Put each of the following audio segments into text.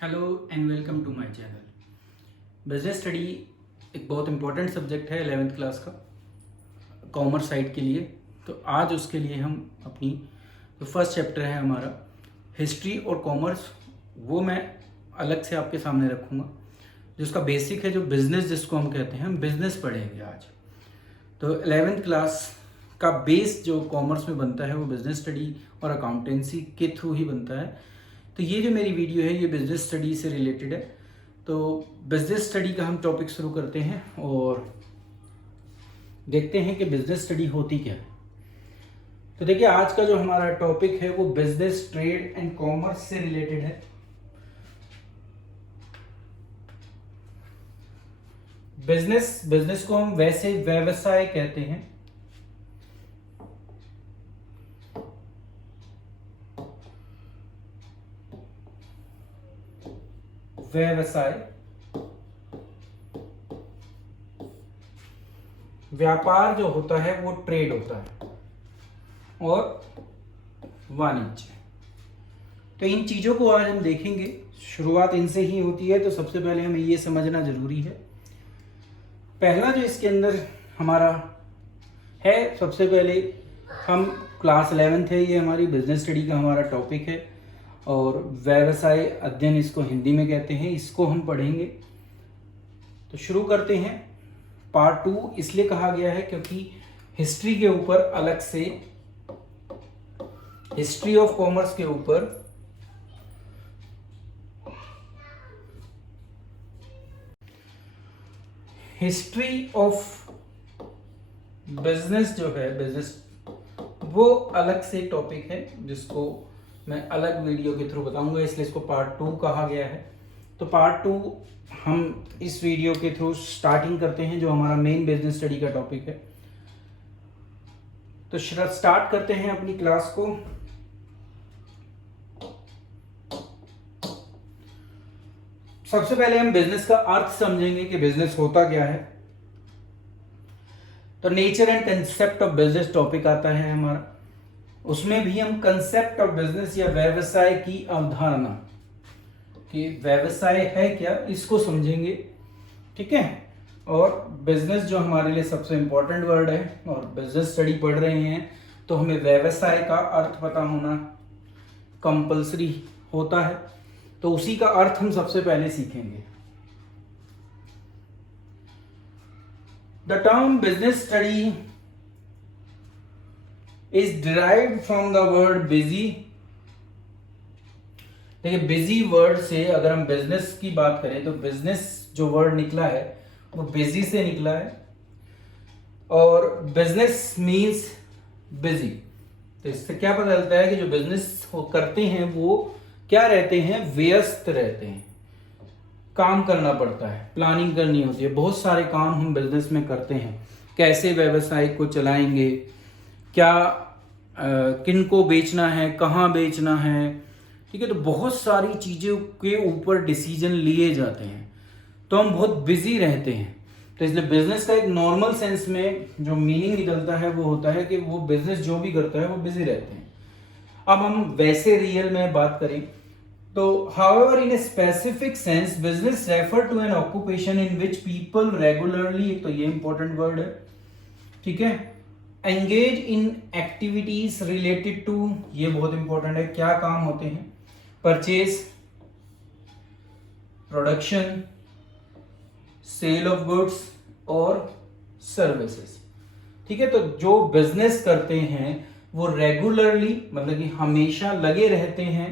Hello and welcome to my channel. Business study एक बहुत important subject है 11th class का कॉमर्स साइड के लिए। तो आज उसके लिए हम अपनी जो फर्स्ट चैप्टर है हमारा हिस्ट्री और कॉमर्स, वो मैं अलग से आपके सामने रखूँगा। जिसका बेसिक है, जो बिज़नेस जिसको हम कहते हैं, हम बिज़नेस पढ़ेंगे आज। तो 11th क्लास का बेस जो कॉमर्स में बनता है वो बिज़नेस स्टडी और अकाउंटेंसी के थ्रू ही बनता है। तो ये जो मेरी वीडियो है ये बिज़नेस स्टडी से रिलेटेड है। तो बिज़नेस स्टडी का हम टॉपिक शुरू करते हैं और देखते हैं कि बिज़नेस स्टडी होती क्या है। तो देखिए, आज का जो हमारा टॉपिक है वो बिज़नेस, ट्रेड एंड कॉमर्स से रिलेटेड है। बिज़नेस को हम वैसे व्यवसाय कहते हैं। व्यवसाय, व्यापार जो होता है वो ट्रेड होता है और वाणिज्य। तो इन चीज़ों को आज हम देखेंगे, शुरुआत इनसे ही होती है। तो सबसे पहले हमें ये समझना जरूरी है, पहला जो इसके अंदर हमारा है, सबसे पहले हम क्लास 11th है, ये हमारी बिजनेस स्टडी का हमारा टॉपिक है और व्यवसाय अध्ययन इसको हिंदी में कहते हैं, इसको हम पढ़ेंगे। तो शुरू करते हैं। पार्ट 2 इसलिए कहा गया है क्योंकि हिस्ट्री के ऊपर अलग से, हिस्ट्री ऑफ कॉमर्स के ऊपर हिस्ट्री ऑफ बिजनेस जो है, बिजनेस वो अलग से टॉपिक है जिसको मैं अलग वीडियो के थ्रू बताऊंगा, इसलिए इसको पार्ट 2 कहा गया है। तो पार्ट 2 हम इस वीडियो के थ्रू स्टार्टिंग करते हैं, जो हमारा मेन बिजनेस स्टडी का टॉपिक है। तो स्टार्ट करते हैं अपनी क्लास को। सबसे पहले हम बिजनेस का अर्थ समझेंगे कि बिजनेस होता क्या है। तो nature and concept of business topic आता है हमारा, उसमें भी हम कंसेप्ट ऑफ बिजनेस या व्यवसाय की अवधारणा कि व्यवसाय है क्या, इसको समझेंगे। ठीक है। और बिजनेस जो हमारे लिए सबसे इंपॉर्टेंट वर्ड है, और बिजनेस स्टडी पढ़ रहे हैं तो हमें व्यवसाय का अर्थ पता होना कंपल्सरी होता है। तो उसी का अर्थ हम सबसे पहले सीखेंगे। The term business study is derived from the word busy. देखिए, बिजी वर्ड से अगर हम बिजनेस की बात करें तो बिजनेस जो वर्ड निकला है वो बिजी से निकला है, और बिजनेस मीन्स बिजी। तो इससे क्या पता चलता है कि जो बिजनेस करते हैं वो क्या रहते हैं, व्यस्त रहते हैं, काम करना पड़ता है, प्लानिंग करनी होती है, बहुत सारे काम हम बिजनेस में करते हैं। कैसे व्यवसाय को चलाएंगे, क्या किन को बेचना है, कहाँ बेचना है। ठीक है। तो बहुत सारी चीज़ों के ऊपर डिसीजन लिए जाते हैं, तो हम बहुत बिजी रहते हैं। तो इसलिए बिजनेस का एक नॉर्मल सेंस में जो मीनिंग निकलता है वो होता है कि वो बिजनेस जो भी करता है वो बिजी रहते हैं। अब हम वैसे रियल में बात करें तो however in a specific sense business refer to an occupation in which people regularly, तो ये इंपॉर्टेंट वर्ड है, ठीक है, engage in activities related to, ये बहुत इंपॉर्टेंट है, क्या काम होते हैं, purchase, production, sale of goods और सर्विसेज। ठीक है। तो जो बिजनेस करते हैं वो रेगुलरली, मतलब कि हमेशा लगे रहते हैं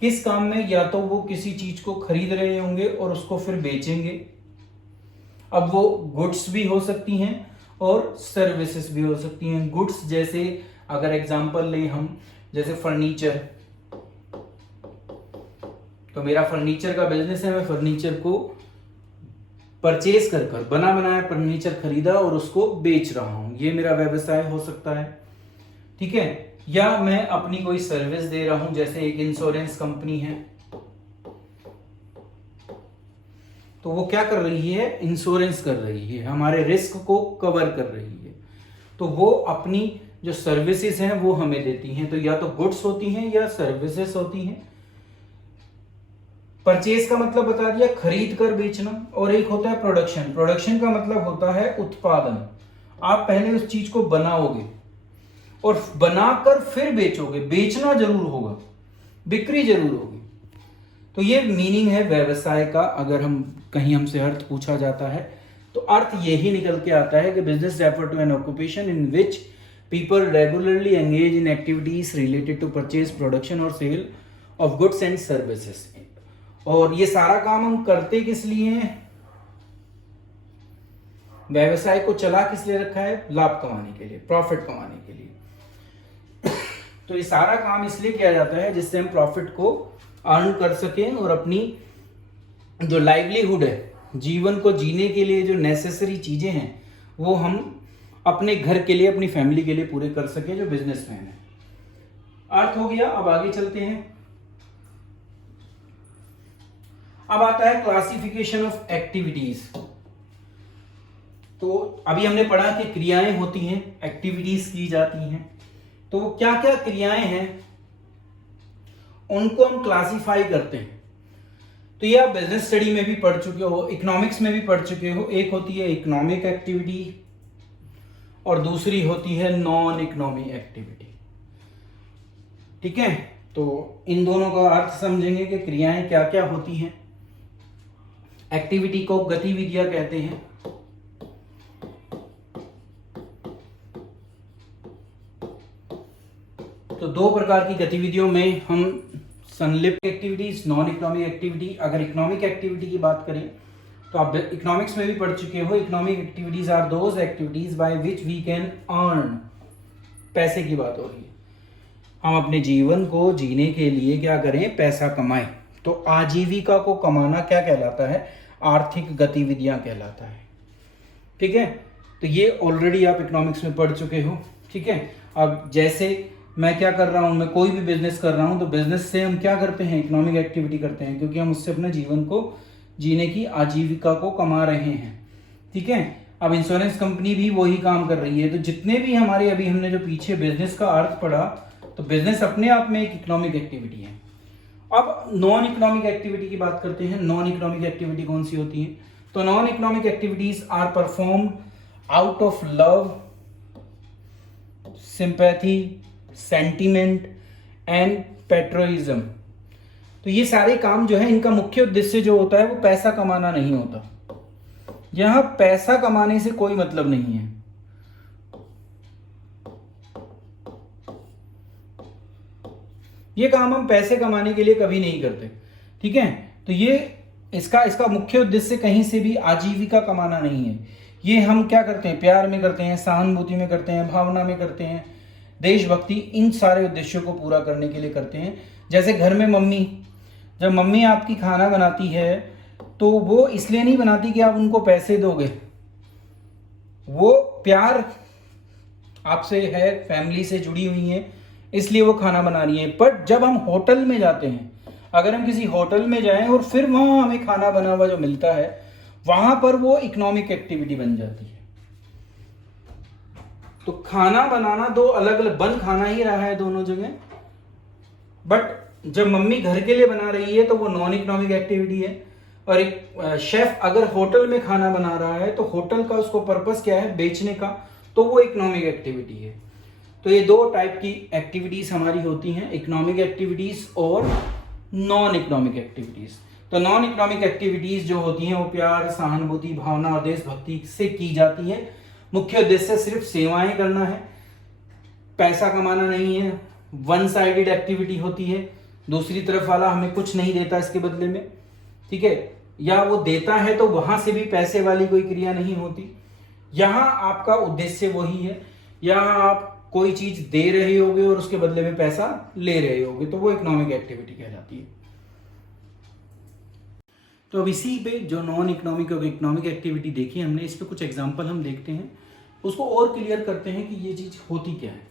किस काम में, या तो वो किसी चीज को खरीद रहे होंगे और उसको फिर बेचेंगे। अब वो गुड्स भी हो सकती हैं और सर्विसेज भी हो सकती हैं। गुड्स जैसे अगर एग्जांपल लें हम, जैसे फर्नीचर, तो मेरा फर्नीचर का बिजनेस है, मैं फर्नीचर को परचेज कर बना बनाया फर्नीचर खरीदा और उसको बेच रहा हूं, ये मेरा व्यवसाय हो सकता है। ठीक है। या मैं अपनी कोई सर्विस दे रहा हूं, जैसे एक इंश्योरेंस कंपनी है, तो वो क्या कर रही है, इंश्योरेंस कर रही है, हमारे रिस्क को कवर कर रही है। तो वो अपनी जो सर्विसेज हैं वो हमें देती हैं। तो या तो गुड्स होती हैं या सर्विसेज होती हैं। परचेज का मतलब बता दिया, खरीद कर बेचना, और एक होता है प्रोडक्शन। प्रोडक्शन का मतलब होता है उत्पादन। आप पहले उस चीज को बनाओगे और बनाकर फिर बेचोगे, बेचना जरूर होगा, बिक्री जरूर होगी। तो ये मीनिंग है व्यवसाय का। अगर हम कहीं हमसे अर्थ पूछा जाता है तो अर्थ यही निकल के आता है कि business refer to an occupation in which people regularly engage in activities related to purchase, production और sale of goods and services. और ये सारा काम हम करते किस लिए हैं? व्यवसाय को चला किस लिए रखा है? लाभ कमाने के लिए, प्रॉफिट कमाने के लिए। तो ये सारा काम इसलिए किया जाता है जिससे हम प्रॉफिट को अर्न कर सकें और अपनी जो लाइवलीहुड है, जीवन को जीने के लिए जो नेसेसरी चीजें हैं, वो हम अपने घर के लिए, अपनी फैमिली के लिए पूरे कर सके, जो बिजनेसमैन है। अर्थ हो गया। अब आगे चलते हैं। अब आता है क्लासिफिकेशन ऑफ एक्टिविटीज। तो अभी हमने पढ़ा कि क्रियाएं होती हैं, एक्टिविटीज की जाती हैं। तो क्या क्या क्रियाएं हैं उनको हम क्लासिफाई करते हैं। तो ये आप बिजनेस स्टडी में भी पढ़ चुके हो, इकोनॉमिक्स में भी पढ़ चुके हो। एक होती है इकोनॉमिक एक्टिविटी और दूसरी होती है नॉन इकोनॉमिक एक्टिविटी। ठीक है, तो इन दोनों का अर्थ समझेंगे कि क्रियाएं क्या क्या होती हैं। एक्टिविटी को गतिविधियां कहते हैं। तो दो प्रकार की गतिविधियों में हम संलिप्त एक्टिविटीज, नॉन इकोनॉमिक एक्टिविटी। अगर इकोनॉमिक एक्टिविटी की बात करें तो आप इकोनॉमिक्स में भी पढ़ चुके हो। Economic activities are those activities by which we can earn. पैसे की बात हो रही है, हम अपने जीवन को जीने के लिए क्या करें? पैसा कमाएं। तो आजीविका को कमाना क्या कहलाता है? आर्थिक गतिविधियां कहलाता है। ठीक है, तो ये ऑलरेडी आप इकोनॉमिक्स में पढ़ चुके हो। ठीक है, अब जैसे मैं क्या कर रहा हूं, मैं कोई भी बिजनेस कर रहा हूं, तो बिजनेस से हम क्या करते हैं? इकोनॉमिक एक्टिविटी करते हैं, क्योंकि हम उससे अपने जीवन को जीने की आजीविका को कमा रहे हैं। ठीक है, अब इंश्योरेंस कंपनी भी वही काम कर रही है। तो जितने भी हमारे अभी हमने जो पीछे बिजनेस का अर्थ पढ़ा, तो बिजनेस अपने आप में एक इकोनॉमिक एक्टिविटी है। अब नॉन इकोनॉमिक एक्टिविटी की बात करते हैं। नॉन इकोनॉमिक एक्टिविटी कौन सी होती है? तो non economic activities are performed out of love, sympathy, sentiment and patriotism. तो ये सारे काम जो है, इनका मुख्य उद्देश्य जो होता है वो पैसा कमाना नहीं होता। यहां पैसा कमाने से कोई मतलब नहीं है। ये काम हम पैसे कमाने के लिए कभी नहीं करते। ठीक है, तो ये इसका मुख्य उद्देश्य कहीं से भी आजीविका कमाना नहीं है। ये हम क्या करते हैं? प्यार में करते हैं, सहानुभूति में करते हैं, भावना में करते हैं, देशभक्ति, इन सारे उद्देश्यों को पूरा करने के लिए करते हैं। जैसे घर में जब मम्मी आपकी खाना बनाती है तो वो इसलिए नहीं बनाती कि आप उनको पैसे दोगे। वो प्यार आपसे है, फैमिली से जुड़ी हुई है, इसलिए वो खाना बना रही है। पर जब हम होटल में जाते हैं, अगर हम किसी होटल में जाएं और फिर वहां हमें खाना बना हुआ जो मिलता है, वहां पर वो इकोनॉमिक एक्टिविटी बन जाती है। तो खाना बनाना दो अलग अलग, बन खाना ही रहा है दोनों जगह, बट जब मम्मी घर के लिए बना रही है तो वो नॉन इकोनॉमिक एक्टिविटी है। और एक शेफ अगर होटल में खाना बना रहा है तो होटल का उसको पर्पस क्या है? बेचने का, तो वो इकोनॉमिक एक्टिविटी है। तो ये दो टाइप की एक्टिविटीज हमारी होती हैं, इकोनॉमिक एक्टिविटीज और नॉन इकोनॉमिक एक्टिविटीज। तो नॉन इकोनॉमिक एक्टिविटीज जो होती हैं वो प्यार, सहानुभूति, भावना और देशभक्ति से की जाती है। मुख्य उद्देश्य सिर्फ सेवाएं करना है, पैसा कमाना नहीं है। वन साइडेड एक्टिविटी होती है, दूसरी तरफ वाला हमें कुछ नहीं देता इसके बदले में। ठीक है, या वो देता है तो वहां से भी पैसे वाली कोई क्रिया नहीं होती। यहां आपका उद्देश्य वही है, यहां आप कोई चीज दे रहे होगे और उसके बदले में पैसा ले रहे होगे, तो वो इकोनॉमिक एक्टिविटी कहलाती है। तो अब इसी पे जो नॉन इकोनॉमिक और इकोनॉमिक एक्टिविटी देखी हमने, इस पे कुछ एग्जांपल हम देखते हैं, उसको और क्लियर करते हैं कि ये चीज होती क्या है।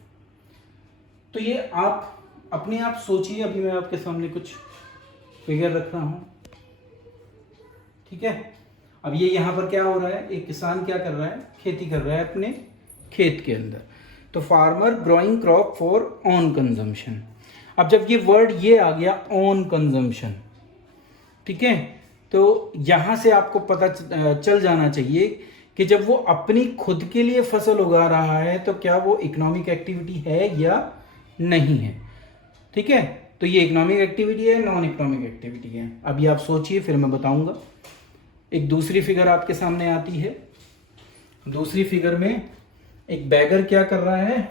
तो ये आप अपने आप सोचिए। अभी मैं आपके सामने कुछ फिगर रख रहा हूं। ठीक है, अब ये यहां पर क्या हो रहा है? एक किसान क्या कर रहा है? खेती कर रहा है अपने खेत के अंदर। तो farmer growing crop for on consumption. अब जब ये वर्ड ये आ गया ऑन कंजम्पशन, ठीक है। तो यहाँ से आपको पता चल जाना चाहिए कि जब वो अपनी खुद के लिए फसल उगा रहा है तो क्या वो इकोनॉमिक एक्टिविटी है या नहीं है। ठीक है, तो ये इकोनॉमिक एक्टिविटी है, नॉन इकोनॉमिक एक्टिविटी है। अभी आप सोचिए, फिर मैं बताऊंगा। एक दूसरी फिगर आपके सामने आती है। दूसरी फिगर में एक बैगर क्या कर रहा है,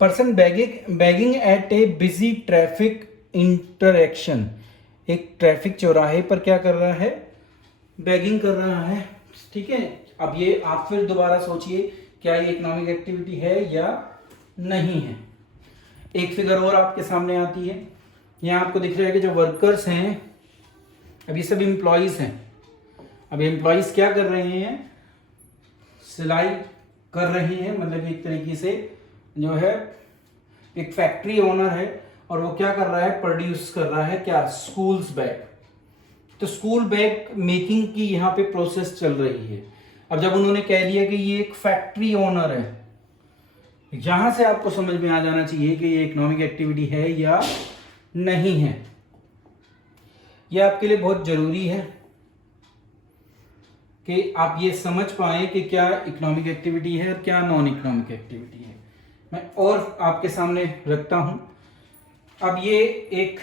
पर्सन बैगिंग एट ए बिजी ट्रैफिक इंटरेक्शन। एक ट्रैफिक चौराहे पर क्या कर रहा है, बैगिंग कर रहा है। ठीक है, अब ये आप फिर दोबारा सोचिए, क्या ये इकोनॉमिक एक्टिविटी है या नहीं है। एक फिगर और आपके सामने आती है। यहाँ आपको दिख रहा है कि जो वर्कर्स हैं, अब ये सब एम्प्लॉयज हैं। अब एम्प्लॉयज क्या कर रहे हैं, सिलाई कर रहे हैं, मतलब एक तरीके से जो है एक फैक्ट्री ओनर है और वो क्या कर रहा है, प्रोड्यूस कर रहा है क्या, स्कूल्स बैग। तो स्कूल बैग मेकिंग की यहाँ पे प्रोसेस चल रही है। अब जब उन्होंने कह दिया कि ये एक फैक्ट्री ओनर है, यहां से आपको समझ में आ जाना चाहिए कि ये इकोनॉमिक एक्टिविटी है या नहीं है। यह आपके लिए बहुत जरूरी है कि आप ये समझ पाए कि क्या इकोनॉमिक एक्टिविटी है और क्या नॉन इकोनॉमिक एक्टिविटी है। मैं और आपके सामने रखता हूं। अब ये एक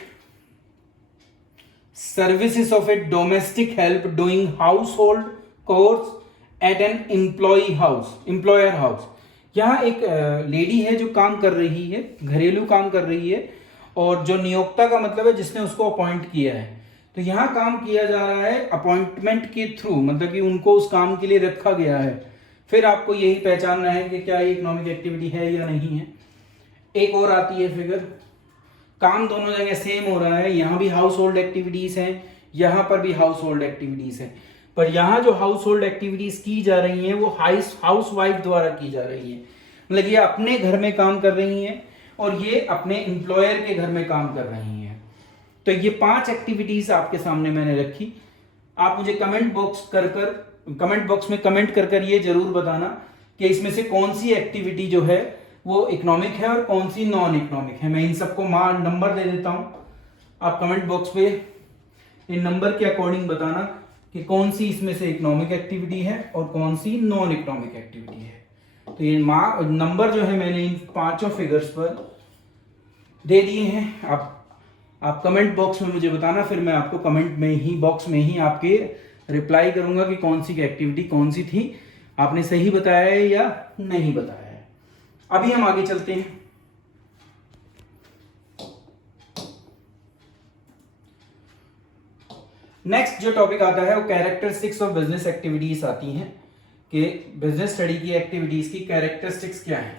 services of A domestic help doing house hold course eight an employer house. यहाँ एक लेडी है जो काम कर रही है, घरेलू काम कर रही है, और जो नियोक्ता का मतलब है जिसने उसको अपॉइंट किया है। तो यहाँ काम किया जा रहा है अपॉइंटमेंट के थ्रू, मतलब कि उनको उस काम के लिए रखा गया है। फिर आपको यही पहचानना है कि क्या ये इकोनॉमिक एक्टिविटी है या नहीं है। एक और आती है फिगर, काम दोनों जगह सेम हो रहा है। यहाँ भी हाउस होल्ड एक्टिविटीज हैं, यहाँ पर भी हाउस होल्ड एक्टिविटीज हैं, पर यहाँ जो हाउस होल्ड एक्टिविटीज की जा रही हैं वो हाउस वाइफ द्वारा की जा रही है। मतलब ये अपने घर में काम कर रही हैं और ये अपने एम्प्लॉयर के घर में काम कर रही हैं। तो ये 5 एक्टिविटीज आपके सामने मैंने रखी। आप मुझे कमेंट बॉक्स में कमेंट कर ये जरूर बताना कि इसमें से कौन सी एक्टिविटी जो है वो इकोनॉमिक है और कौन सी नॉन इकोनॉमिक है। मैं इन सबको नंबर दे देता हूं, आप कमेंट बॉक्स पे इन नंबर के अकॉर्डिंग बताना कि कौन सी इसमें से इकोनॉमिक एक्टिविटी है और कौन सी नॉन इकोनॉमिक एक्टिविटी है। तो ये नंबर जो है मैंने इन 5 फिगर्स पर दे दिए हैं। आप कमेंट बॉक्स में मुझे बताना, फिर मैं आपको कमेंट में ही बॉक्स में ही आपके रिप्लाई करूंगा कि कौन सी एक्टिविटी कौन सी थी, आपने सही बताया है या नहीं बताया है। अभी हम आगे चलते हैं। नेक्स्ट जो टॉपिक आता है वो कैरेक्टरिस्टिक्स ऑफ बिजनेस एक्टिविटीज आती हैं कि बिजनेस स्टडी की एक्टिविटीज की कैरेक्टरिस्टिक्स क्या है।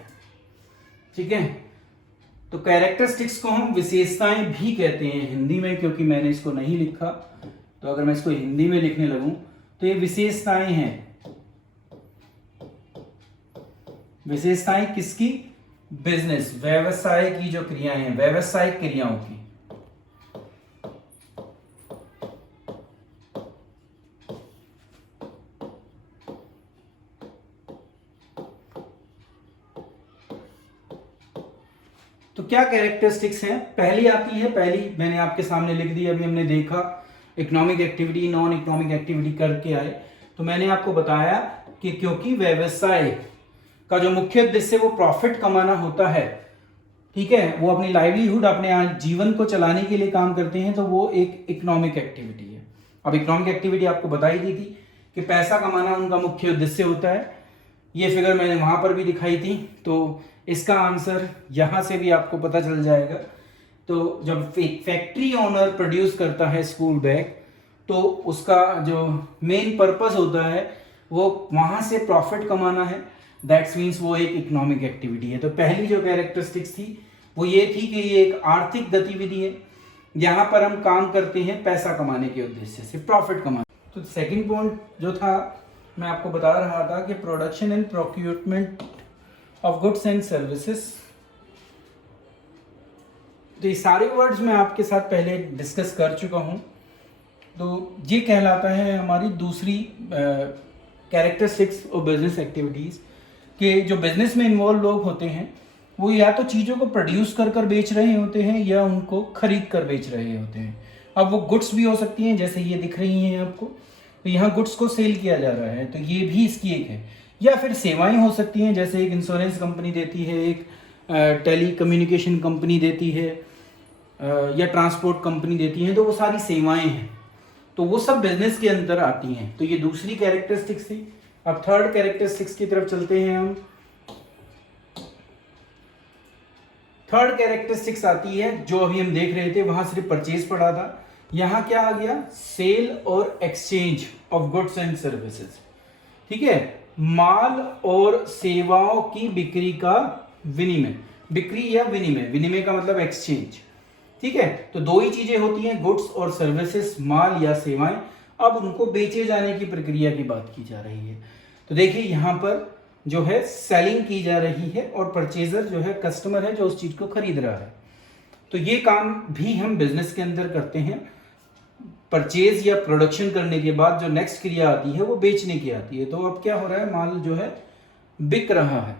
ठीक है, तो कैरेक्टरिस्टिक्स को हम विशेषताएं भी कहते हैं हिंदी में, क्योंकि मैंने इसको नहीं लिखा, तो अगर मैं इसको हिंदी में लिखने लगूं तो ये विशेषताएं हैं। विशेषताएं किसकी, बिजनेस, व्यवसाय की जो क्रियाएं हैं, व्यवसायिक क्रियाओं की। तो क्या कैरेक्टरिस्टिक्स हैं, पहली आती है, पहली मैंने आपके सामने लिख दी। अभी हमने देखा economic activity non economic activity करके आए, तो मैंने आपको बताया कि क्योंकि व्यवसाय का जो मुख्य उद्देश्य वो प्रॉफिट कमाना होता है, ठीक है, वो अपनी लाइवलीहुड, अपने जीवन को चलाने के लिए काम करते हैं, तो वो एक इकोनॉमिक एक्टिविटी है। अब इकोनॉमिक एक्टिविटी आपको बताई दी थी कि पैसा कमाना उनका मुख्य उद्देश्य होता है। ये फिगर मैंने वहां पर भी दिखाई थी, तो इसका आंसर यहां से भी आपको पता चल जाएगा। तो जब एक फैक्ट्री ओनर प्रोड्यूस करता है स्कूल बैग, तो उसका जो मेन पर्पस होता है वो वहां से प्रॉफिट कमाना है। दैट्स मीन्स वो एक इकोनॉमिक एक्टिविटी है। तो पहली जो कैरेक्टरिस्टिक्स थी वो ये थी कि ये एक आर्थिक गतिविधि है, यहाँ पर हम काम करते हैं पैसा कमाने के उद्देश्य से, प्रॉफिट कमाने। तो सेकंड पॉइंट जो था मैं आपको बता रहा था कि production and procurement of goods and services. तो ये सारे वर्ड्स मैं आपके साथ पहले डिस्कस कर चुका हूँ। तो ये कहलाता है हमारी दूसरी कैरेक्टरिस्टिक्स ऑफ बिजनेस एक्टिविटीज़, कि जो बिजनेस में इन्वॉल्व लोग होते हैं वो या तो चीज़ों को प्रोड्यूस कर कर बेच रहे होते हैं या उनको खरीद कर बेच रहे होते हैं। अब वो गुड्स भी हो सकती हैं, जैसे ये दिख रही हैं आपको, तो यहाँ गुड्स को सेल किया जा रहा है, तो ये भी इसकी एक है। या फिर सेवाएं हो सकती हैं, जैसे एक इंश्योरेंस कंपनी देती है, एक टेली कम्युनिकेशन कंपनी देती है, या ट्रांसपोर्ट कंपनी देती है, तो वो सारी सेवाएं हैं, तो वो सब बिजनेस के अंदर आती हैं। तो ये दूसरी कैरेक्टरिस्टिक्स थी। अब थर्ड कैरेक्टरिस्टिक्स की तरफ चलते हैं हम। थर्ड कैरेक्टरिस्टिक्स आती है जो अभी हम देख रहे थे, वहां सिर्फ परचेज पड़ा था, यहां क्या आ गया, सेल और exchange of goods and services. ठीक है, माल और सेवाओं की बिक्री का विनिमय, बिक्री या विनिमय, विनिमय का मतलब एक्सचेंज। ठीक है, तो दो ही चीजें होती हैं, गुड्स और सर्विसेज, माल या सेवाएं। अब उनको बेचे जाने की प्रक्रिया की बात की जा रही है। तो देखिए यहां पर जो है सेलिंग की जा रही है और परचेजर जो है कस्टमर है जो उस चीज को खरीद रहा है। तो ये काम भी हम बिजनेस के अंदर करते हैं। परचेज या प्रोडक्शन करने के बाद जो नेक्स्ट क्रिया आती है वो बेचने की आती है। तो अब क्या हो रहा है, माल जो है बिक रहा है।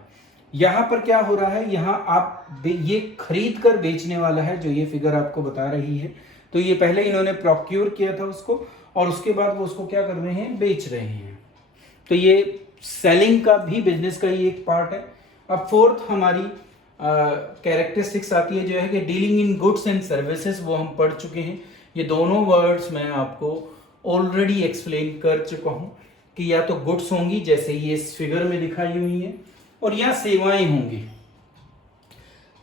यहां पर क्या हो रहा है, यहां आप ये खरीद कर बेचने वाला है, जो ये फिगर आपको बता रही है। तो ये पहले इन्होंने प्रोक्योर किया था उसको, और उसके बाद वो उसको क्या कर रहे हैं, बेच रहे हैं। तो ये सेलिंग का भी बिजनेस का ही एक पार्ट है। अब फोर्थ हमारी कैरेक्टरिस्टिक्स आती है जो है कि dealing in goods and services, वो हम पढ़ चुके हैं। ये दोनों वर्ड्स मैं आपको ऑलरेडी एक्सप्लेन कर चुका हूं कि या तो गुड्स होंगी जैसे ये इस फिगर में दिखाई हुई है, और या सेवाएं होंगी।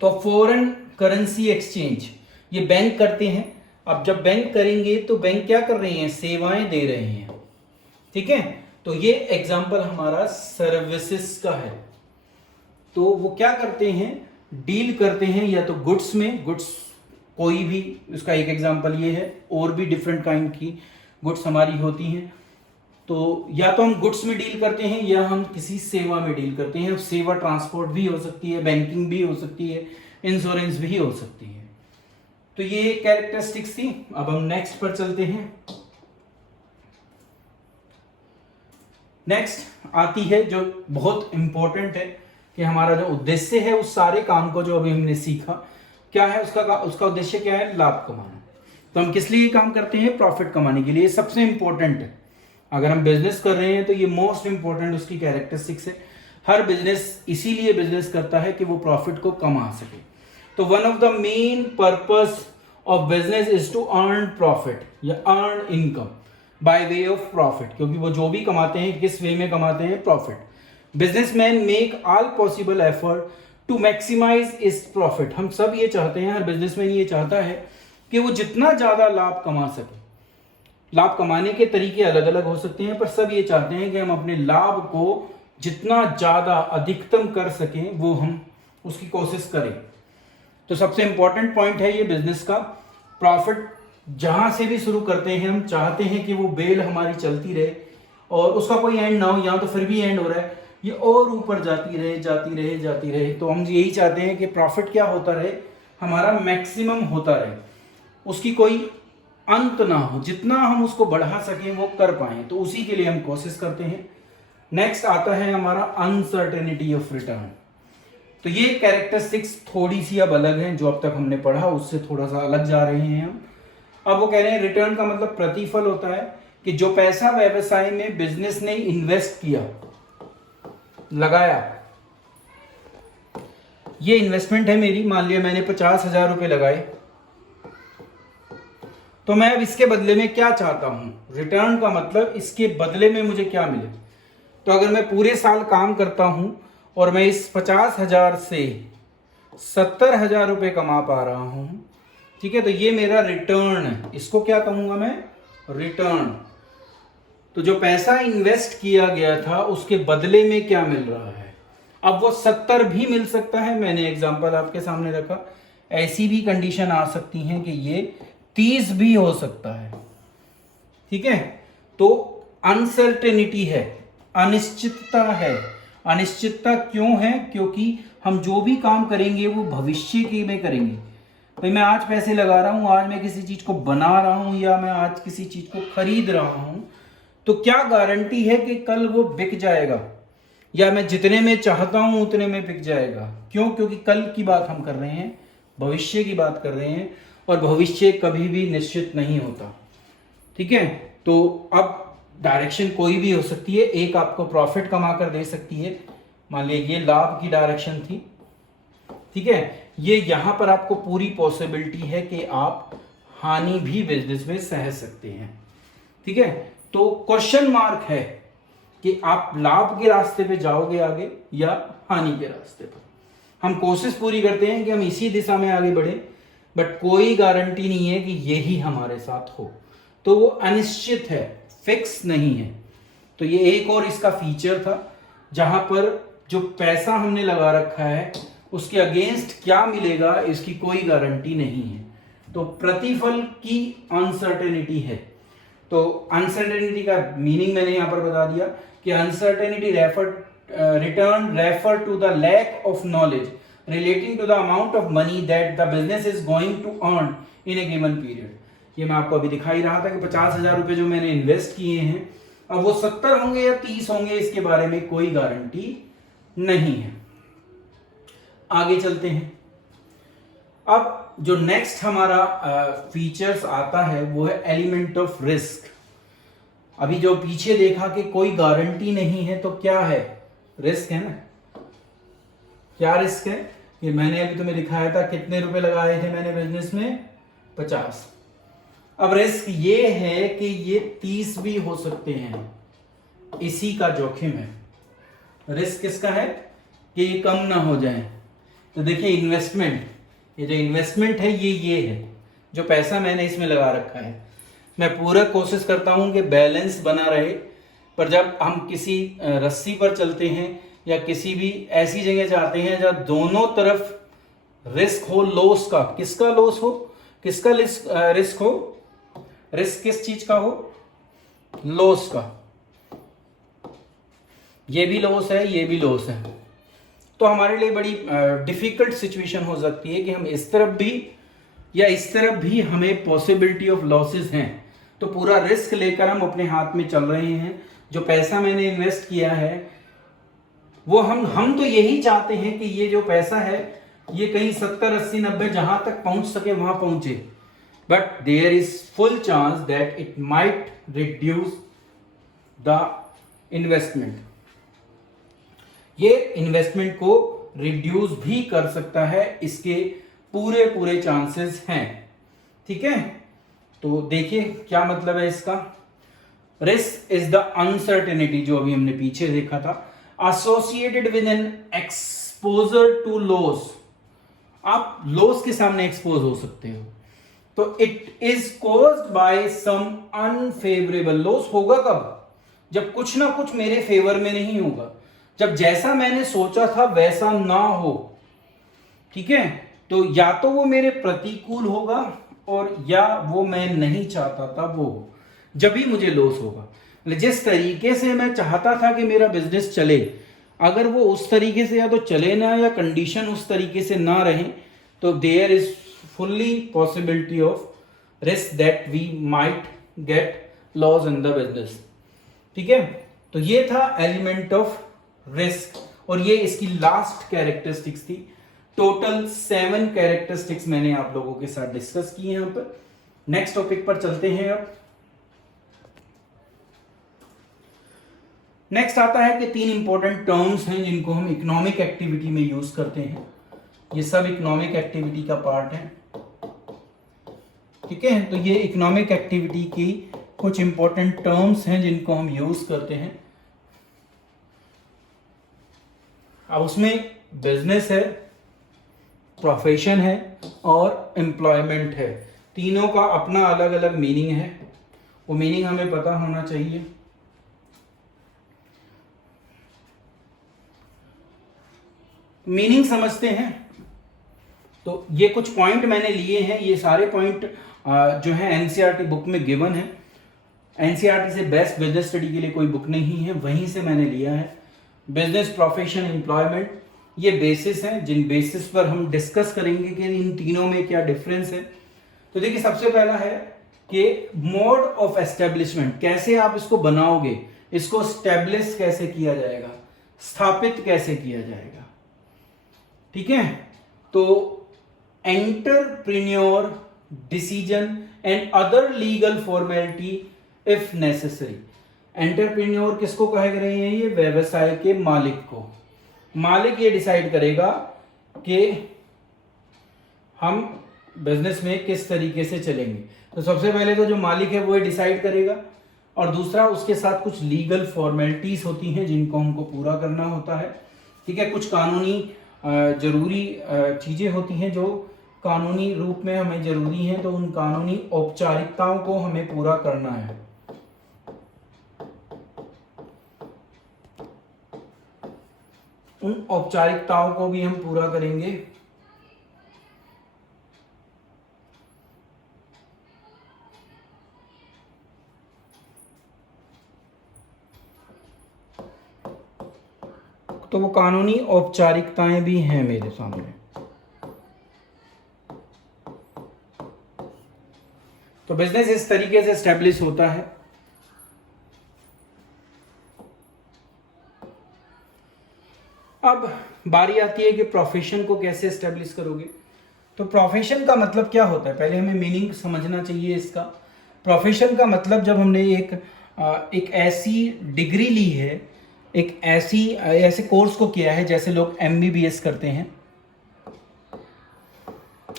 तो फॉरेन करेंसी एक्सचेंज ये बैंक करते हैं। अब जब बैंक करेंगे तो बैंक क्या कर रहे हैं, सेवाएं दे रहे हैं। ठीक है, तो ये एग्जांपल हमारा सर्विसेज का है। तो वो क्या करते हैं, डील करते हैं या तो गुड्स में, गुड्स कोई भी, उसका एक एग्जांपल ये है, और भी डिफरेंट काइंड की गुड्स हमारी होती हैं। तो या तो हम गुड्स में डील करते हैं या हम किसी सेवा में डील करते हैं। सेवा ट्रांसपोर्ट भी हो सकती है, बैंकिंग भी हो सकती है, इंश्योरेंस भी हो सकती है। तो ये कैरेक्टरिस्टिक्स थी। अब हम नेक्स्ट पर चलते हैं। नेक्स्ट आती है जो बहुत इंपॉर्टेंट है कि हमारा जो उद्देश्य है उस सारे काम को जो अभी हमने सीखा, क्या है उसका उद्देश्य क्या है, लाभ कमाना। तो हम किस लिए काम करते हैं, प्रॉफिट कमाने के लिए। सबसे इंपॉर्टेंट है, अगर हम बिजनेस कर रहे हैं तो ये मोस्ट इंपॉर्टेंट उसकी कैरेक्टरिस्टिक्स है। हर बिजनेस इसीलिए बिजनेस करता है कि वो प्रॉफिट को कमा सके। तो one of the main purpose of business is to earn profit या earn income by way of profit, क्योंकि वो जो भी कमाते हैं किस वे में कमाते हैं, profit. Businessman make all possible effort to maximize इस प्रॉफिट। हम सब ये चाहते हैं, हर बिजनेसमैन ये चाहता है कि वो जितना ज्यादा लाभ कमा सके। लाभ कमाने के तरीके अलग अलग हो सकते हैं, पर सब ये चाहते हैं कि हम अपने लाभ को जितना ज्यादा अधिकतम कर सकें, वो हम उसकी कोशिश करें। तो सबसे इंपॉर्टेंट पॉइंट है ये बिजनेस का। प्रॉफिट जहां से भी शुरू करते हैं, हम चाहते हैं कि वो बेल हमारी चलती रहे और उसका कोई एंड ना हो। यहाँ तो फिर भी एंड हो रहा है, ये और ऊपर जाती रहे जाती रहे जाती रहे। तो हम यही चाहते हैं कि प्रॉफिट क्या होता रहे, हमारा मैक्सिमम होता रहे, उसकी कोई अंत ना हो, जितना हम उसको बढ़ा सकें वो कर पाए। तो उसी के लिए हम कोशिश करते हैं। नेक्स्ट आता है हमारा अनसर्टेनिटी ऑफ रिटर्न। तो ये कैरेक्टरिस्टिक्स थोड़ी सी अब अलग हैं, जो अब तक हमने पढ़ा उससे थोड़ा सा अलग जा रहे हैं हम। अब वो कह रहे हैं रिटर्न का मतलब प्रतिफल होता है कि जो पैसा व्यवसाय में बिजनेस ने इन्वेस्ट किया, लगाया, ये इन्वेस्टमेंट है मेरी। मान लिया मैंने 50,000 रुपए लगाए, तो मैं अब इसके बदले में क्या चाहता हूं, रिटर्न का मतलब इसके बदले में मुझे क्या मिले। तो अगर मैं पूरे साल काम करता हूं और मैं इस 50,000 से 70,000 रुपए कमा पा रहा हूं, ठीक है, तो ये मेरा रिटर्न है। इसको क्या कहूंगा मैं, रिटर्न। तो जो पैसा इन्वेस्ट किया गया था उसके बदले में क्या मिल रहा है। अब वो 70 भी मिल सकता है, मैंने एग्जांपल आपके सामने रखा। ऐसी भी कंडीशन आ सकती है कि ये 30 भी हो सकता है। ठीक है, तो अनसर्टेनिटी है, अनिश्चितता है। अनिश्चितता क्यों है, क्योंकि हम जो भी काम करेंगे वो भविष्य के में करेंगे। भाई मैं आज पैसे लगा रहा हूं, आज मैं किसी चीज को बना रहा हूं या मैं आज किसी चीज को खरीद रहा हूं, तो क्या गारंटी है कि कल वो बिक जाएगा या मैं जितने में चाहता हूं उतने में बिक जाएगा। क्यों? क्योंकि कल की बात हम कर रहे हैं, भविष्य की बात कर रहे हैं, और भविष्य कभी भी निश्चित नहीं होता। ठीक है, तो अब डायरेक्शन कोई भी हो सकती है। एक आपको प्रॉफिट कमा कर दे सकती है, मान लीजिए ये लाभ की डायरेक्शन थी। ठीक है, ये यहां पर आपको पूरी पॉसिबिलिटी है कि आप हानि भी बिजनेस में सह सकते हैं। ठीक है, तो क्वेश्चन मार्क है कि आप लाभ के रास्ते पे जाओगे आगे या हानि के रास्ते पर। हम कोशिश पूरी करते हैं कि हम इसी दिशा में आगे बढ़े, बट कोई गारंटी नहीं है कि यही हमारे साथ हो। तो वो अनिश्चित है, फिक्स नहीं है। तो ये एक और इसका फीचर था, जहां पर जो पैसा हमने लगा रखा है उसके अगेंस्ट क्या मिलेगा इसकी कोई गारंटी नहीं है। तो प्रतिफल की अनसर्टेनिटी है। तो अनसर्टेनिटी का मीनिंग मैंने यहां पर बता दिया कि uncertainty return refer to the lack of knowledge relating to the amount of money that the business is going to earn in a given period. ये मैं आपको अभी दिखाई रहा था कि 50,000 रुपए जो मैंने इन्वेस्ट किए हैं, अब वो 70 होंगे या 30 होंगे इसके बारे में कोई गारंटी नहीं है। आगे चलते हैं। अब जो नेक्स्ट हमारा फीचर्स आता है वो है एलिमेंट ऑफ रिस्क। अभी जो पीछे देखा कि कोई गारंटी नहीं है, तो क्या है? रिस्क है ना। क्या रिस्क है? कि मैंने अभी तुम्हें दिखाया था कितने रुपए लगाए थे मैंने बिजनेस में, 50। अब रिस्क ये है कि ये 30 भी हो सकते हैं, इसी का जोखिम है। रिस्क किसका है? कि ये कम ना हो जाए। तो देखिए इन्वेस्टमेंट, ये जो इन्वेस्टमेंट है ये है जो पैसा मैंने इसमें लगा रखा है। मैं पूरा कोशिश करता हूं कि बैलेंस बना रहे, पर जब हम किसी रस्सी पर चलते हैं या किसी भी ऐसी जगह जाते हैं जहां दोनों तरफ रिस्क हो, लॉस का, किसका लॉस हो, किसका रिस्क हो, रिस्क किस चीज का हो? लॉस का। ये भी लॉस है, ये भी लॉस है, तो हमारे लिए बड़ी डिफिकल्ट सिचुएशन हो सकती है कि हम इस तरफ भी या इस तरफ भी हमें पॉसिबिलिटी ऑफ लॉसेस हैं। तो पूरा रिस्क लेकर हम अपने हाथ में चल रहे हैं। जो पैसा मैंने इन्वेस्ट किया है वो हम तो यही चाहते हैं कि ये जो पैसा है ये कहीं 70, 80, 90 जहां तक पहुंच सके वहां पहुंचे, but there is full chance that it might reduce the investment. ये इन्वेस्टमेंट को रिड्यूस भी कर सकता है, इसके पूरे चांसेस हैं। ठीक है, तो देखिए क्या मतलब है इसका। रिस्क इज द अनसर्टेनिटी, जो अभी हमने पीछे देखा था, associated with an exposure to loss. आप लॉस के सामने एक्सपोज हो सकते हो। तो it is caused by some unfavourable. Loss होगा कब? जब कुछ ना कुछ मेरे फेवर में नहीं होगा, जब जैसा मैंने सोचा था वैसा ना हो। ठीक है, तो या तो वो मेरे प्रतिकूल होगा और या वो मैं नहीं चाहता था वो हो, जब भी मुझे लॉस होगा। जिस तरीके से मैं चाहता था कि मेरा बिजनेस चले, अगर वो उस तरीके से या तो चले ना, या कंडीशन उस तरीके से ना रहे, तो there is fully possibility of risk that we might get loss in the business. ठीक है, तो ये था एलिमेंट ऑफ रिस्क, और ये इसकी लास्ट कैरेक्टरिस्टिक्स थी। टोटल 7 कैरेक्टरिस्टिक्स मैंने आप लोगों के साथ डिस्कस की यहां पर। नेक्स्ट टॉपिक पर चलते हैं। अब नेक्स्ट आता है कि 3 इंपॉर्टेंट टर्म्स हैं जिनको हम इकोनॉमिक एक्टिविटी में यूज करते हैं। ये सब इकोनॉमिक एक्टिविटी का पार्ट है। ठीक है, तो ये इकोनॉमिक एक्टिविटी की कुछ इंपॉर्टेंट टर्म्स हैं जिनको हम यूज करते हैं। अब उसमें बिजनेस है, प्रोफेशन है और एम्प्लॉयमेंट है। तीनों का अपना अलग अलग मीनिंग है, वो मीनिंग हमें पता होना चाहिए। मीनिंग समझते हैं, तो ये कुछ पॉइंट मैंने लिए हैं। ये सारे पॉइंट जो है एनसीईआरटी बुक में गिवन है। एनसीईआरटी से बेस्ट बिजनेस स्टडी के लिए कोई बुक नहीं है, वहीं से मैंने लिया है। बिजनेस, प्रोफेशन, एम्प्लॉयमेंट, ये बेसिस हैं जिन बेसिस पर हम डिस्कस करेंगे कि इन तीनों में क्या डिफरेंस है। तो देखिए, सबसे पहला है कि मोड ऑफ एस्टेब्लिशमेंट, कैसे आप इसको बनाओगे, इसको स्टैब्लिश कैसे किया जाएगा। स्थापित कैसे किया जाएगा। ठीक है, तो entrepreneur decision and other legal formality if necessary. Entrepreneur किसको कहे गए हैं? ये व्यवसाय के मालिक को। मालिक ये डिसाइड करेगा कि हम बिजनेस में किस तरीके से चलेंगे। तो सबसे पहले तो जो मालिक है वो डिसाइड करेगा, और दूसरा उसके साथ कुछ लीगल फॉर्मेलिटीज होती हैं जिनको हमको पूरा करना होता है। ठीक है, कुछ कानूनी जरूरी चीजें होती हैं जो कानूनी रूप में हमें जरूरी हैं, तो उन कानूनी औपचारिकताओं को हमें पूरा करना है। उन औपचारिकताओं को भी हम पूरा करेंगे। तो वो कानूनी औपचारिकताएं भी हैं मेरे सामने। तो बिजनेस इस तरीके से एस्टेब्लिश होता है। अब बारी आती है कि प्रोफेशन को कैसे एस्टेब्लिश करोगे। तो प्रोफेशन का मतलब क्या होता है, पहले हमें मीनिंग समझना चाहिए इसका। प्रोफेशन का मतलब जब हमने एक ऐसी डिग्री ली है, एक ऐसे कोर्स को किया है, जैसे लोग MBBS करते हैं,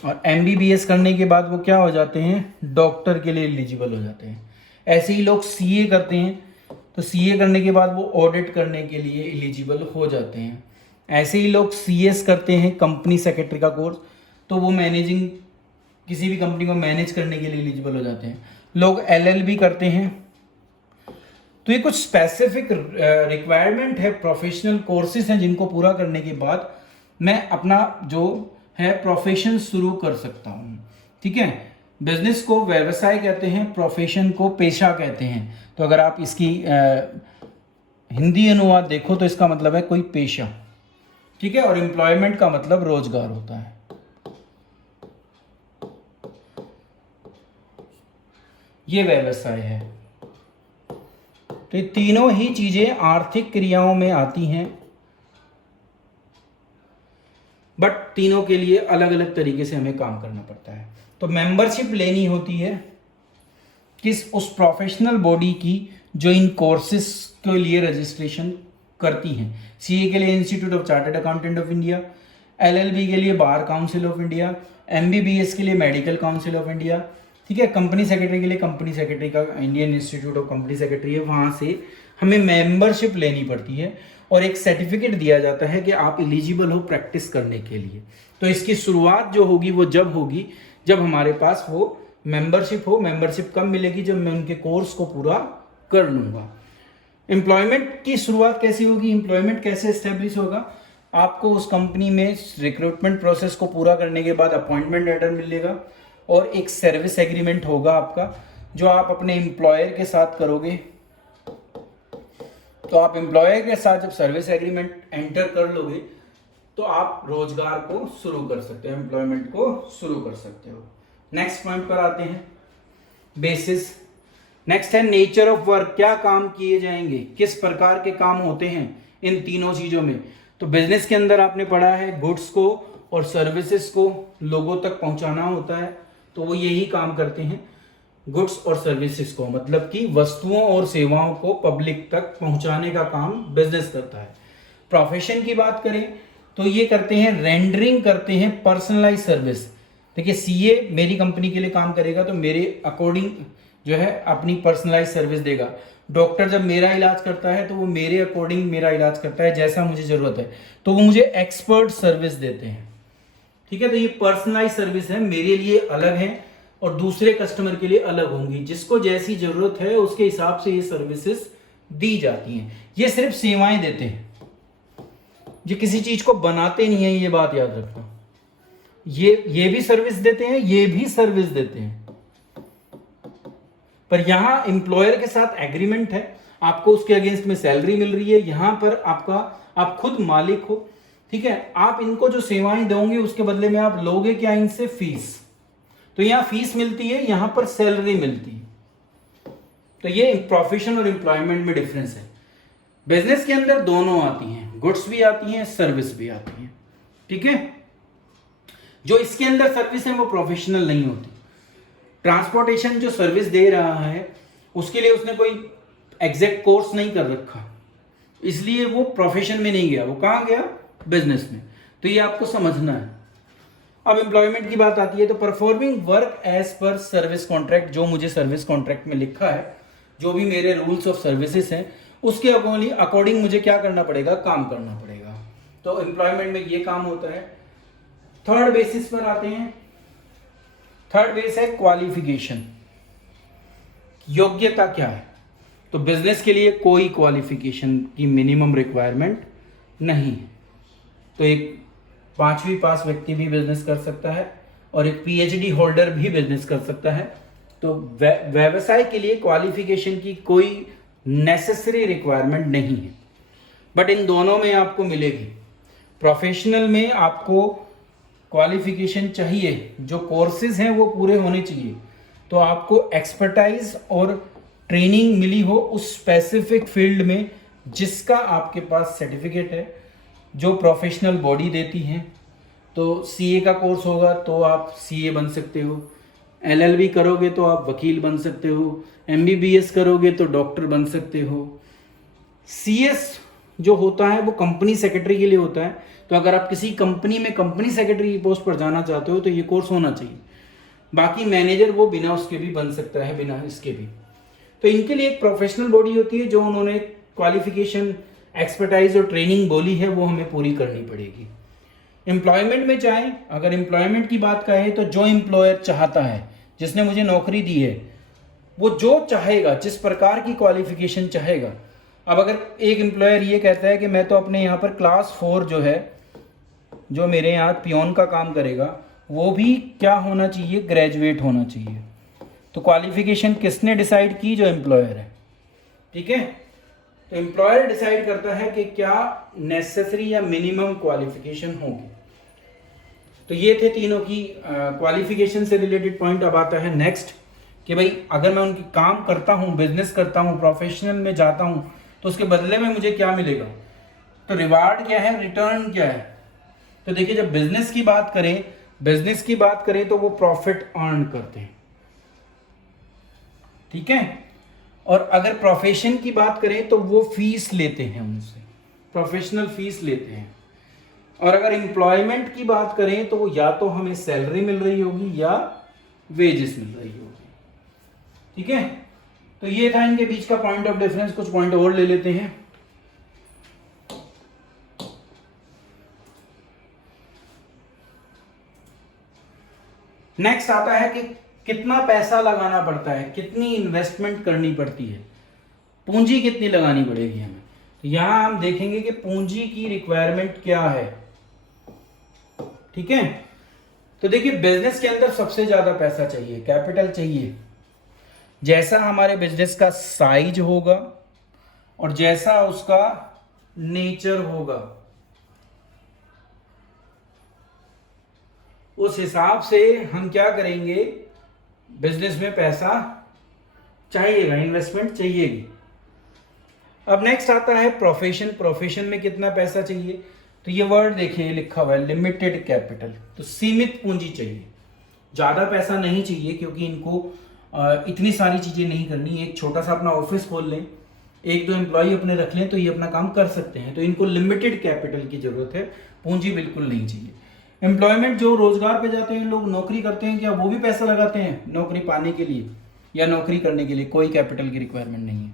और MBBS करने के बाद वो क्या हो जाते हैं? डॉक्टर के लिए एलिजिबल हो जाते हैं। ऐसे ही लोग CA करते हैं, तो CA करने के बाद वो ऑडिट करने के लिए एलिजिबल हो जाते हैं। ऐसे ही लोग CS करते हैं, कंपनी सेक्रेटरी का कोर्स, तो वो मैनेजिंग, किसी भी कंपनी को मैनेज करने के लिए एलिजिबल हो जाते हैं। लोग LLB करते हैं। तो ये कुछ स्पेसिफिक रिक्वायरमेंट है, प्रोफेशनल कोर्सेज हैं जिनको पूरा करने के बाद मैं अपना जो है प्रोफेशन शुरू कर सकता हूँ। ठीक है, बिजनेस को व्यवसाय कहते हैं, प्रोफेशन को पेशा कहते हैं। तो अगर आप इसकी हिंदी अनुवाद देखो तो इसका मतलब है कोई पेशा। ठीक है, और एम्प्लॉयमेंट का मतलब रोजगार होता है। ये व्यवसाय है। तो ये तीनों ही चीजें आर्थिक क्रियाओं में आती हैं, बट तीनों के लिए अलग अलग तरीके से हमें काम करना पड़ता है। तो मेंबरशिप लेनी होती है किस? उस प्रोफेशनल बॉडी की जो इन कोर्सेज के लिए रजिस्ट्रेशन करती हैं। CA के लिए institute of chartered accountant of India, LLB के लिए bar council of India, MBBS के लिए मेडिकल काउंसिल ऑफ इंडिया। ठीक है, कंपनी सेक्रेटरी के लिए कंपनी सेक्रेटरी का Indian institute of company secretary है, वहाँ से हमें मेंबरशिप लेनी पड़ती है और एक सर्टिफिकेट दिया जाता है कि आप एलिजिबल हो प्रैक्टिस करने के लिए। तो इसकी शुरुआत जो होगी वो जब होगी जब हमारे पास वो मेंबरशिप हो। मेंबरशिप कब मिलेगी? जब मैं उनके कोर्स को पूरा कर लूँगा। एम्प्लॉयमेंट की शुरुआत कैसी होगी? एम्प्लॉयमेंट कैसे एस्टेब्लिश होगा? आपको उस कंपनी में रिक्रूटमेंट प्रोसेस को पूरा करने के बाद अपॉइंटमेंट लेटर मिलेगा और एक सर्विस एग्रीमेंट होगा आपका, जो आप अपने एम्प्लॉयर के साथ करोगे। तो आप एम्प्लॉयर के साथ जब सर्विस एग्रीमेंट एंटर कर लोगे तो आप रोजगार को शुरू कर सकते हो, एम्प्लॉयमेंट को शुरू कर सकते हो। नेक्स्ट पॉइंट पर आते हैं, बेसिस। नेक्स्ट है नेचर ऑफ वर्क, क्या काम किए जाएंगे, किस प्रकार के काम होते हैं इन तीनों चीजों में। तो बिजनेस के अंदर आपने पढ़ा है गुड्स को और सर्विसेज को लोगों तक पहुंचाना होता है, तो वो यही काम करते हैं, गुड्स और सर्विसेज को, मतलब कि वस्तुओं और सेवाओं को पब्लिक तक पहुंचाने का काम बिजनेस करता है। प्रोफेशन की बात करें तो ये करते हैं, रेंडरिंग करते हैं पर्सनलाइज सर्विस। देखिए, CA मेरी कंपनी के लिए काम करेगा तो मेरे अकॉर्डिंग जो है अपनी पर्सनलाइज सर्विस देगा। डॉक्टर जब मेरा इलाज करता है तो वो मेरे अकॉर्डिंग मेरा इलाज करता है, जैसा मुझे जरूरत है, तो वो मुझे एक्सपर्ट सर्विस देते हैं। ठीक है, तो ये पर्सनलाइज सर्विस है, मेरे लिए अलग है और दूसरे कस्टमर के लिए अलग होंगी। जिसको जैसी जरूरत है उसके हिसाब से ये सर्विसेज दी जाती हैं। ये सिर्फ सेवाएं देते हैं, ये किसी चीज को बनाते नहीं है, ये बात याद रखना। ये भी सर्विस देते हैं, ये भी सर्विस देते हैं, पर यहां एम्प्लॉयर के साथ एग्रीमेंट है, आपको उसके अगेंस्ट में सैलरी मिल रही है। यहां पर आप खुद मालिक हो। ठीक है, आप इनको जो सेवाएं दोगे उसके बदले में आप लोगे क्या? इनसे फीस। तो यहां फीस मिलती है, यहां पर सैलरी मिलती है। तो ये प्रोफेशन और एम्प्लॉयमेंट में डिफरेंस है। बिजनेस के अंदर दोनों आती हैं, गुड्स भी आती हैं, सर्विस भी आती हैं। ठीक है, जो इसके अंदर सर्विस है वो प्रोफेशनल नहीं होती। ट्रांसपोर्टेशन जो सर्विस दे रहा है उसके लिए उसने कोई एग्जैक्ट कोर्स नहीं कर रखा, इसलिए वो प्रोफेशन में नहीं गया, वो कहाँ गया, बिजनेस में। तो ये आपको समझना है। अब एम्प्लॉयमेंट की बात आती है तो performing work as per service contract, जो मुझे सर्विस कॉन्ट्रैक्ट में लिखा है, जो भी मेरे रूल्स ऑफ सर्विसेज हैं उसके अकॉर्डिंग मुझे क्या करना पड़ेगा, काम करना पड़ेगा। तो एम्प्लॉयमेंट में ये काम होता है। थर्ड बेसिस पर आते हैं। थर्ड बेस है क्वालिफिकेशन, योग्यता क्या है। तो बिजनेस के लिए कोई क्वालिफिकेशन की मिनिमम रिक्वायरमेंट नहीं है। तो एक 5वीं पास व्यक्ति भी बिजनेस कर सकता है और एक पीएचडी होल्डर भी बिजनेस कर सकता है। तो व्यवसाय के लिए क्वालिफिकेशन की कोई नेसेसरी रिक्वायरमेंट नहीं है, बट इन दोनों में आपको मिलेगी। प्रोफेशनल में आपको क्वालिफिकेशन चाहिए, जो कोर्सेज हैं वो पूरे होने चाहिए। तो आपको एक्सपर्टाइज और ट्रेनिंग मिली हो उस स्पेसिफिक फील्ड में जिसका आपके पास सर्टिफिकेट है, जो प्रोफेशनल बॉडी देती है। तो सीए का कोर्स होगा तो आप सीए बन सकते हो, एलएलबी करोगे तो आप वकील बन सकते हो, एमबीबीएस करोगे तो डॉक्टर बन सकते हो। सीएस जो होता है वो कंपनी सेक्रेटरी के लिए होता है। तो अगर आप किसी कंपनी में कंपनी सेक्रेटरी की पोस्ट पर जाना चाहते हो तो ये कोर्स होना चाहिए। बाकी मैनेजर वो बिना उसके भी बन सकता है, बिना इसके भी। तो इनके लिए एक प्रोफेशनल बॉडी होती है, जो उन्होंने क्वालिफिकेशन, एक्सपर्टाइज और ट्रेनिंग बोली है वो हमें पूरी करनी पड़ेगी। एम्प्लॉयमेंट में जाएं, अगर एम्प्लॉयमेंट की बात करें तो जो एम्प्लॉयर चाहता है, जिसने मुझे नौकरी दी है, वो जो चाहेगा, जिस प्रकार की क्वालिफिकेशन चाहेगा। अब अगर एक एम्प्लॉयर ये कहता है कि मैं तो अपने यहाँ पर क्लास 4 जो है, जो मेरे यहाँ पियोन का काम करेगा, वो भी क्या होना चाहिए, ग्रेजुएट होना चाहिए। तो क्वालिफिकेशन किसने डिसाइड की, जो एम्प्लॉयर है। ठीक है, तो एम्प्लॉयर डिसाइड करता है कि क्या नेसेसरी या मिनिमम क्वालिफिकेशन होगी। तो ये थे तीनों की क्वालिफिकेशन से रिलेटेड पॉइंट। अब आता है नेक्स्ट कि भाई अगर मैं उनकी काम करता हूँ, बिजनेस करता हूँ, प्रोफेशनल में जाता हूँ, तो उसके बदले में मुझे क्या मिलेगा। तो रिवार्ड क्या है, रिटर्न क्या है। तो देखिए, जब बिजनेस की बात करें तो वो प्रॉफिट अर्न करते हैं। ठीक है, और अगर प्रोफेशन की बात करें तो वो फीस लेते हैं, उनसे प्रोफेशनल फीस लेते हैं। और अगर एम्प्लॉयमेंट की बात करें तो या तो हमें सैलरी मिल रही होगी या वेजेस मिल रही होगी। ठीक है, तो ये था इनके बीच का पॉइंट ऑफ डिफरेंस। कुछ पॉइंट और ले लेते हैं। नेक्स्ट आता है कि कितना पैसा लगाना पड़ता है, कितनी इन्वेस्टमेंट करनी पड़ती है, पूंजी कितनी लगानी पड़ेगी हमें। तो यहां हम देखेंगे कि पूंजी की रिक्वायरमेंट क्या है। ठीक है, तो देखिए, बिजनेस के अंदर सबसे ज्यादा पैसा चाहिए, कैपिटल चाहिए। जैसा हमारे बिजनेस का साइज होगा और जैसा उसका नेचर होगा, उस हिसाब से हम क्या करेंगे, बिजनेस में पैसा चाहिएगा, इन्वेस्टमेंट चाहिएगी। अब नेक्स्ट आता है प्रोफेशन में कितना पैसा चाहिए। तो ये वर्ड देखिए लिखा हुआ है, लिमिटेड कैपिटल। तो सीमित पूंजी चाहिए, ज़्यादा पैसा नहीं चाहिए, क्योंकि इनको इतनी सारी चीज़ें नहीं करनी। एक छोटा सा अपना ऑफिस खोल लें, 1-2 एम्प्लॉय अपने रख लें तो ये अपना काम कर सकते हैं। तो इनको लिमिटेड कैपिटल की ज़रूरत है, पूंजी बिल्कुल नहीं चाहिए। एम्प्लॉयमेंट, जो रोजगार पे जाते हैं लोग, नौकरी करते हैं, क्या वो भी पैसा लगाते हैं नौकरी पाने के लिए या नौकरी करने के लिए? कोई कैपिटल की रिक्वायरमेंट नहीं है,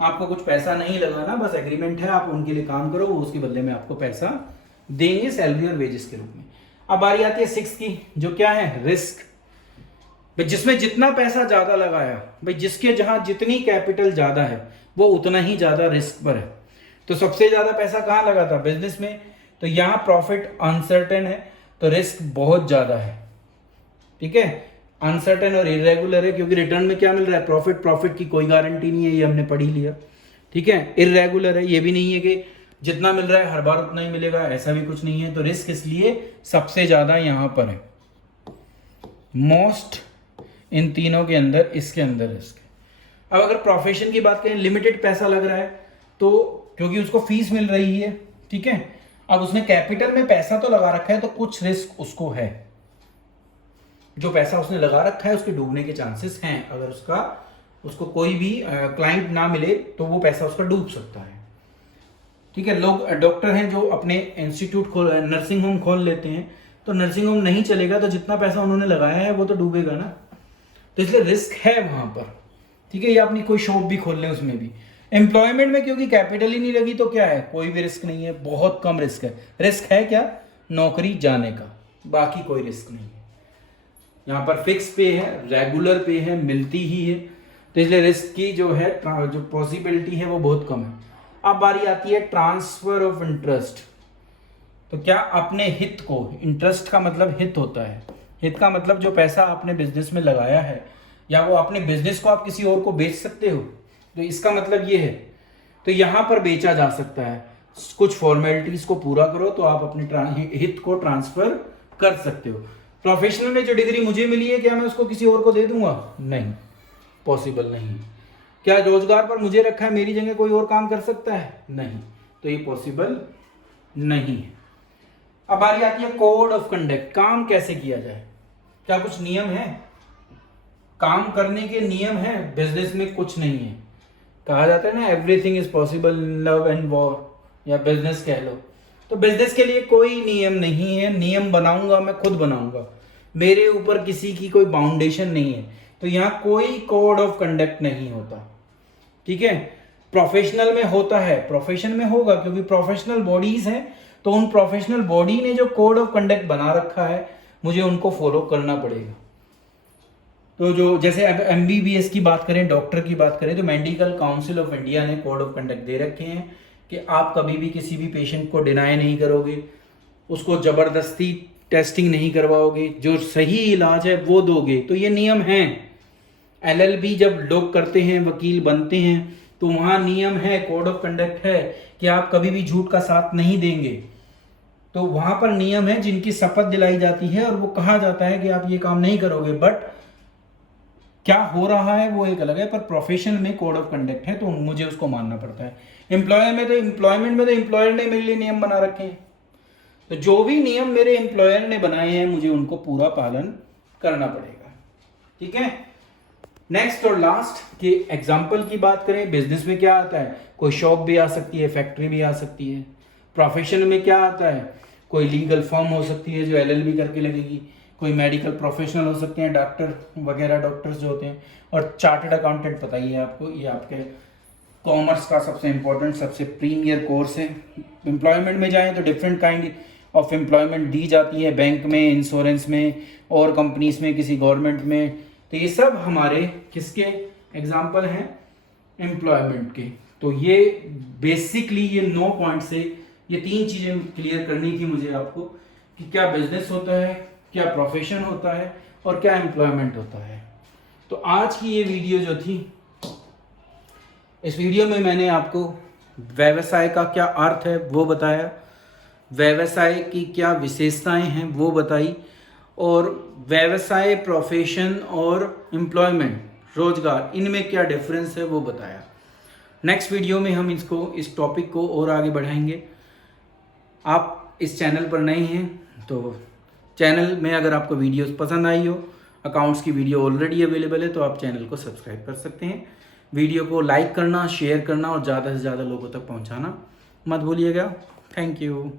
आपको कुछ पैसा नहीं लगाना, बस एग्रीमेंट है, आप उनके लिए काम करो, वो उसके बदले में आपको पैसा देंगे सैलरी और वेजेस के रूप में। अब बारी आती है 6 की, जो क्या है, रिस्क। भाई जिसमें जितना पैसा ज्यादा लगाया, भाई जिसके जहां जितनी कैपिटल ज्यादा है वो उतना ही ज्यादा रिस्क पर है। तो सबसे ज्यादा पैसा कहाँ लगा था, बिजनेस में। तो यहाँ प्रॉफिट अनसर्टेन है, तो रिस्क बहुत ज्यादा है। ठीक है, अनसर्टेन और इरेगुलर है, क्योंकि रिटर्न में क्या मिल रहा है, प्रॉफिट की कोई गारंटी नहीं है, ये हमने पढ़ ही लिया। ठीक है, इरेगुलर है, ये भी नहीं है कि जितना मिल रहा है हर बार उतना ही मिलेगा, ऐसा भी कुछ नहीं है। तो रिस्क इसलिए सबसे ज्यादा यहां पर है, मोस्ट इन तीनों के अंदर, इसके अंदर रिस्क। अब अगर प्रोफेशन की बात करें, लिमिटेड पैसा लग रहा है, तो क्योंकि उसको फीस मिल रही है, ठीक है। अब उसने कैपिटल में पैसा तो लगा रखा है, तो कुछ रिस्क उसको है। जो पैसा उसने लगा रखा है उसके डूबने के चांसेस हैं। अगर उसको कोई भी क्लाइंट ना मिले तो वो पैसा उसका डूब सकता है। ठीक है। लोग डॉक्टर हैं जो अपने इंस्टीट्यूट नर्सिंग होम खोल लेते हैं, तो नर्सिंग होम नहीं चलेगा तो जितना पैसा उन्होंने लगाया है वो तो डूबेगा ना। तो इसलिए रिस्क है वहां पर। ठीक है। या अपनी कोई शॉप भी खोल लें, उसमें भी एम्प्लॉयमेंट में क्योंकि कैपिटल ही नहीं लगी तो क्या है, कोई भी रिस्क नहीं है, बहुत कम रिस्क है। रिस्क है क्या, नौकरी जाने का, बाकी कोई रिस्क नहीं है। यहाँ पर फिक्स पे है, रेगुलर पे है, मिलती ही है, तो इसलिए रिस्क की जो है जो पॉसिबिलिटी है वो बहुत कम है। अब बारी आती है ट्रांसफर ऑफ इंटरेस्ट। तो क्या अपने हित को, इंटरेस्ट का मतलब हित होता है, हित का मतलब जो पैसा आपने बिजनेस में लगाया है या वो अपने बिजनेस को आप किसी और को बेच सकते हो, तो इसका मतलब ये है। तो यहां पर बेचा जा सकता है, कुछ फॉर्मेलिटीज को पूरा करो तो आप अपने हित को ट्रांसफर कर सकते हो। प्रोफेशनल में जो डिग्री मुझे मिली है, क्या मैं उसको किसी और को दे दूंगा? नहीं, पॉसिबल नहीं। क्या रोजगार पर मुझे रखा है, मेरी जगह कोई और काम कर सकता है? नहीं, तो ये पॉसिबल नहीं है। अब बारी आती है कोड ऑफ कंडक्ट। काम कैसे किया जाए, क्या कुछ नियम है? काम करने के नियम है, बिजनेस में कुछ नहीं है। कहा जाता है ना, everything is possible in love and war, या बिजनेस कह लो। तो बिजनेस के लिए कोई नियम नहीं है। नियम बनाऊंगा मैं, खुद बनाऊंगा, मेरे ऊपर किसी की कोई बाउंडेशन नहीं है। तो यहाँ कोई कोड ऑफ कंडक्ट नहीं होता। ठीक है। प्रोफेशनल में होता है, प्रोफेशन में होगा, क्योंकि प्रोफेशनल बॉडीज हैं, तो उन प्रोफेशनल बॉडी ने जो कोड ऑफ कंडक्ट बना रखा है मुझे उनको फॉलो करना पड़ेगा। तो जो जैसे MBBS की बात करें, डॉक्टर की बात करें, तो मेडिकल काउंसिल ऑफ इंडिया ने कोड ऑफ कंडक्ट दे रखे हैं कि आप कभी भी किसी भी पेशेंट को डिनाई नहीं करोगे, उसको जबरदस्ती टेस्टिंग नहीं करवाओगे, जो सही इलाज है वो दोगे। तो ये नियम हैं। LLB जब लोग करते हैं, वकील बनते हैं, तो वहाँ नियम है, कोड ऑफ कंडक्ट है कि आप कभी भी झूठ का साथ नहीं देंगे। तो वहाँ पर नियम है जिनकी शपथ दिलाई जाती है और वो कहा जाता है कि आप ये काम नहीं करोगे। बट क्या हो रहा है वो एक अलग है, पर प्रोफेशन में कोड ऑफ कंडक्ट है तो मुझे उसको मानना पड़ता है। एम्प्लॉयमेंट में तो एम्प्लॉयर ने मेरे लिए नियम बना रखे हैं, तो जो भी नियम मेरे एम्प्लॉयर ने बनाए हैं मुझे उनको पूरा पालन करना पड़ेगा। ठीक है। नेक्स्ट और लास्ट के एग्जाम्पल की बात करें, बिजनेस में क्या आता है, कोई शॉप भी आ सकती है, फैक्ट्री भी आ सकती है। प्रोफेशन में क्या आता है, कोई लीगल फर्म हो सकती है जो LLB करके लगेगी, कोई मेडिकल प्रोफेशनल हो सकते हैं, डॉक्टर वगैरह, डॉक्टर्स जो होते हैं, और चार्टर्ड अकाउंटेंट। पता ही है आपको, ये आपके कॉमर्स का सबसे इंपॉर्टेंट, सबसे प्रीमियर कोर्स है। एम्प्लॉयमेंट में जाएं तो डिफरेंट काइंड ऑफ एम्प्लॉयमेंट दी जाती है, बैंक में, इंश्योरेंस में, और कंपनीज में, किसी गवर्नमेंट में। तो ये सब हमारे किसके एग्जाम्पल हैं, एम्प्लॉयमेंट के। तो ये बेसिकली ये 9 पॉइंट से ये 3 चीजें क्लियर करनी थी मुझे आपको, कि क्या बिजनेस होता है, क्या प्रोफेशन होता है, और क्या एम्प्लॉयमेंट होता है। तो आज की ये वीडियो जो थी, इस वीडियो में मैंने आपको व्यवसाय का क्या अर्थ है वो बताया, व्यवसाय की क्या विशेषताएं हैं वो बताई, और व्यवसाय, प्रोफेशन और एम्प्लॉयमेंट, रोजगार, इनमें क्या डिफरेंस है वो बताया। नेक्स्ट वीडियो में हम इस टॉपिक को और आगे बढ़ाएंगे। आप इस चैनल पर नए हैं तो चैनल में अगर आपको वीडियोस पसंद आई हो, अकाउंट्स की वीडियो ऑलरेडी अवेलेबल है, तो आप चैनल को सब्सक्राइब कर सकते हैं। वीडियो को लाइक करना, शेयर करना और ज़्यादा से ज़्यादा लोगों तक पहुंचाना मत भूलिएगा। Thank you.